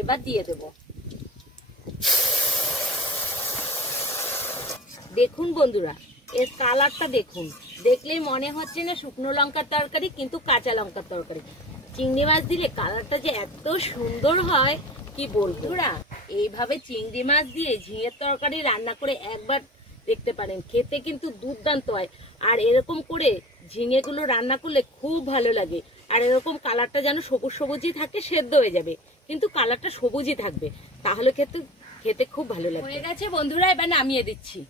এবার দিয়ে দেব। দেখুন বন্ধুরা, এর কালারটা দেখুন, দেখলেই মনে হচ্ছে না শুকনো লঙ্কার তরকারি, কিন্তু কাঁচা লঙ্কার তরকারি। চিংড়ি মাছ দিলে কালারটা যে এত সুন্দর হয় কি বলবো। এইভাবে চিংড়ি মাছ দিয়ে ঝিঙের তরকারি রান্না করে একবার দেখতে পারেন, খেতে কিন্তু দুর্দান্ত হয়। আর এরকম করে ঝিঙেগুলো রান্না করলে খুব ভালো লাগে। আর এরকম কালারটা যেন সবুজ সবুজই থাকে, সেদ্ধ হয়ে যাবে কিন্তু কালারটা সবুজই থাকবে, তাহলে খেতে খুব ভালো লাগে। হয়ে গেছে বন্ধুরা, এবার নামিয়ে দিচ্ছি।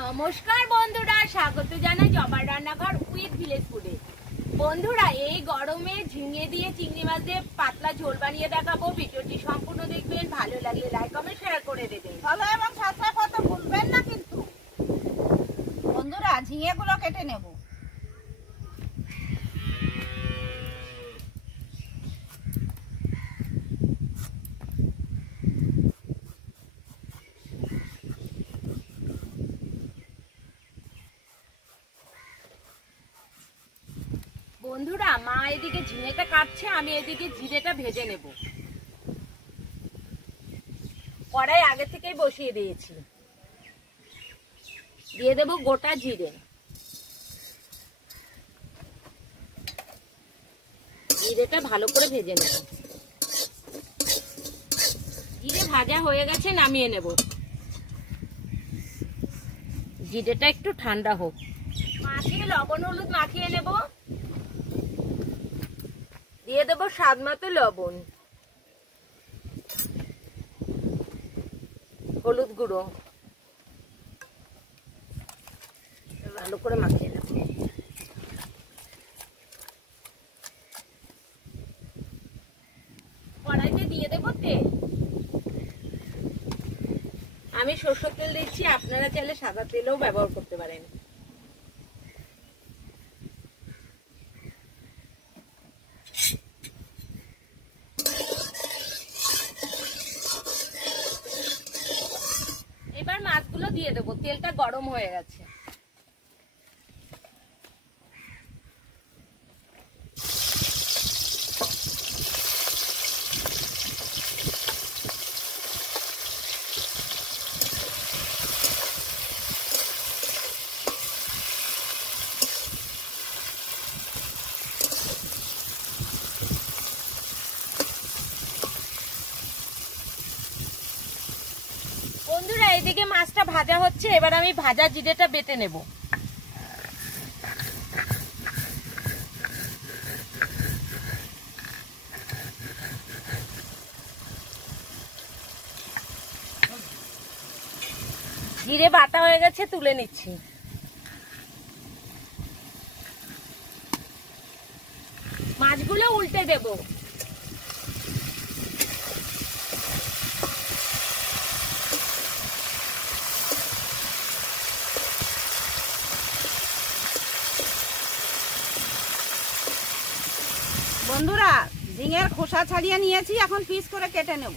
নমস্কার বন্ধুরা, স্বাগত জানাই জবার রান্নাঘর উইথ ভিলেজ ফুডে। বন্ধুরা, এই গরমে ঝিঙে দিয়ে চিংড়ি মাছ দিয়ে পাতলা ঝোল বানিয়ে দেখাবো। ভিডিওটি সম্পূর্ণ দেখবেন, ভালো লাগলে লাইক কমেন্ট শেয়ার করে দেবেন। ভালো এবং সাবস্ক্রাইব করতে ভুলবেন না কিন্তু। বন্ধুরা, ঝিঙেগুলো কেটে নেব। বন্ধুরা, মা এদিকে ঝিঙেটা কাটছে, আমি এদিকে জিরেটা ভেজে নেব। কড়াই আগে থেকেই বসিয়ে দিয়েছি। দিয়ে দেব গোটা জিরে। জিরেটা ভালো করে ভেজে নেব। জিরে ভাজা হয়ে গেছে, নামিয়ে নেব। জিরেটা একটু ঠান্ডা হোক। মাছে লবণ হলুদ মাখিয়ে নেব। দিয়ে দেব স্বাদ মতো লবণ, হলুদ গুঁড়ো, ভালো করে মাখিয়ে নেব। কড়াইতে দিয়ে দেব তেল। আমি সরষের তেল দিচ্ছি, আপনারা চাইলে সাদা তেলও ব্যবহার করতে পারেন। এবার মাছগুলো দিয়ে দেবো। তেলটা গরম হয়ে গেছে। বন্ধুরা, এইদিকে মাছটা ভাজা হচ্ছে, এবার আমি ভাজা জিরেটা বেটে নেব। জিরে বাটা হয়ে গেছে, তুলে নিচ্ছি। মাছগুলো উল্টে দেব। বন্ধুরা, ঝিঙের খোসা ছাড়িয়ে নিয়েছি, এখন পিস করে কেটে নেব।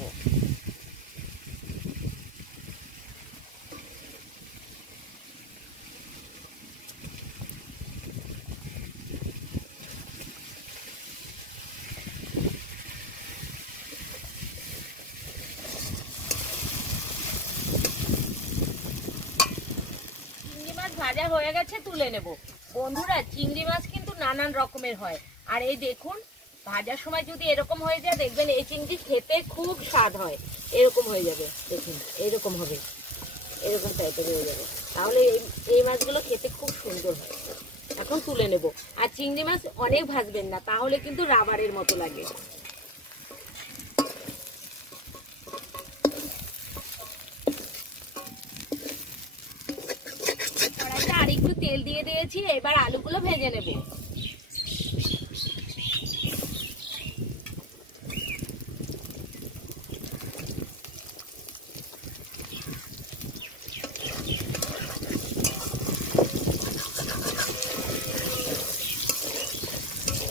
চিংড়ি মাছ ভাজা হয়ে গেছে, তুলে নেব। বন্ধুরা, চিংড়ি মাছ কিন্তু নানান রকমের হয়, আর এই দেখুন ভাজার সময় যদি এরকম হয়ে যায়, দেখবেন এই চিংড়ি খেতে খুব স্বাদ হয়। এরকম হয়ে যাবে, দেখুন এরকম হবে, এরকম টাইপের হয়ে যাবে, তাহলে এই মাছগুলো খেতে খুব সুন্দর হয়। এখন তুলে নেব। আর চিংড়ি মাছ অনেক ভাজবেন না, তাহলে কিন্তু রাবারের মতো লাগে। কড়াইতে আর একটু তেল দিয়ে দিয়েছি, এবার আলুগুলো ভেজে নেব।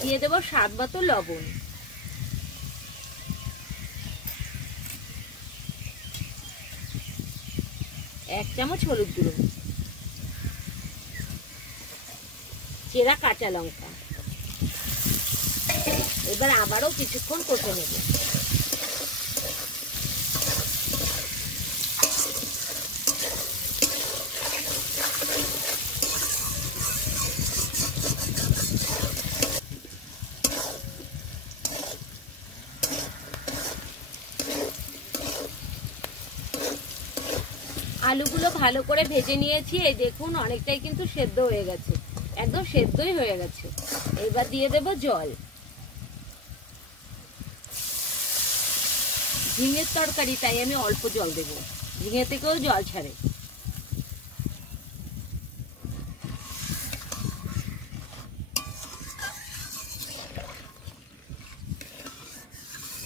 দিয়ে দেব স্বাদ মতো লবণ। এক চামচ হলুদ গুঁড়ো, চেরা কাঁচা লঙ্কা, এবার আবারও কিছুক্ষণ কষে নেব। আলুগুলো ভালো করে ভেজে নিয়েছি। এই দেখুন অনেকটাই কিন্তু সেদ্ধ হয়ে গেছে, একদম সেদ্ধই হয়ে গেছে। এবার দিয়ে দেব জল। ঝিঙের তরকারি, তাই আমি অল্প জল দেব, ঝিঙে থেকেও জল ছাড়ে।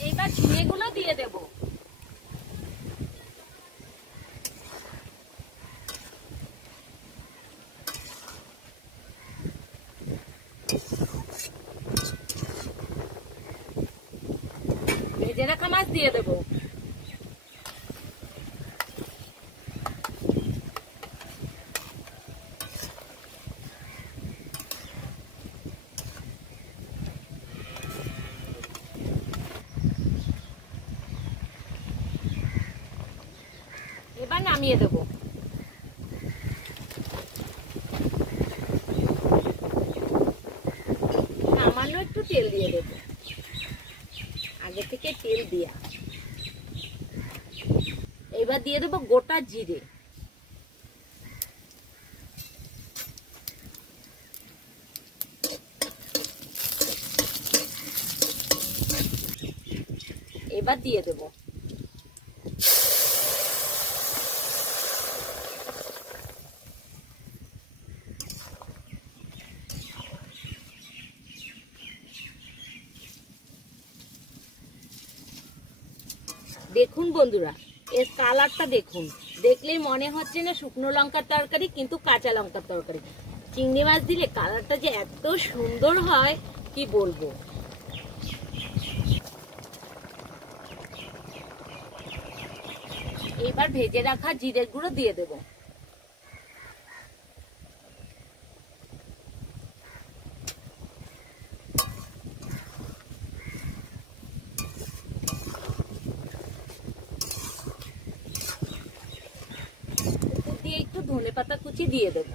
এইবার ঝিঙেগুলো দিয়ে দেব। ভেজে রাখা মাছ দিয়ে দেবো। এবার নামিয়ে দেবো। সামান্য একটু তেল দিয়ে দেবো, আগে থেকে তেল দিয়া। এবার দিয়ে দেবো গোটা জিরে। এবার দিয়ে দেবো দেখুন বন্ধুরা, এর কালারটা দেখুন, দেখলেই মনে হচ্ছে না শুকনো লঙ্কার তরকারি, কিন্তু কাঁচা লঙ্কার তরকারি। চিংড়ি মাছ দিলে কালারটা যে এত সুন্দর হয় কি বলবো। এবার ভেজে রাখা জিরের গুঁড়ো দিয়ে দেবো। একটু ধনেপাতা কুচি দিয়ে দেবো।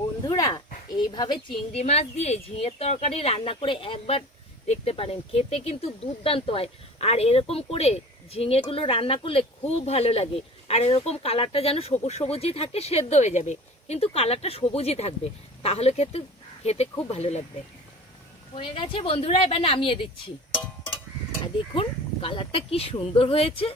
বন্ধুরা, এইভাবে চিংড়ি মাছ দিয়ে ঝিঙের তরকারি রান্না করে একবার দেখতে পারেন, খেতে কিন্তু দুর্দান্ত হয়। আর এরকম করে ঝিঙেগুলো রান্না করলে খুব ভালো লাগে। আর এরকম কালারটা যেন সবুজ সবুজই থাকে, সেদ্ধ হয়ে যাবে কিন্তু কালারটা সবুজই থাকবে, তাহলে খেতে খুব ভালো লাগবে। হয়ে গেছে বন্ধুরা, এবার নামিয়ে দিচ্ছি। আর দেখুন কালারটা কি সুন্দর হয়েছে।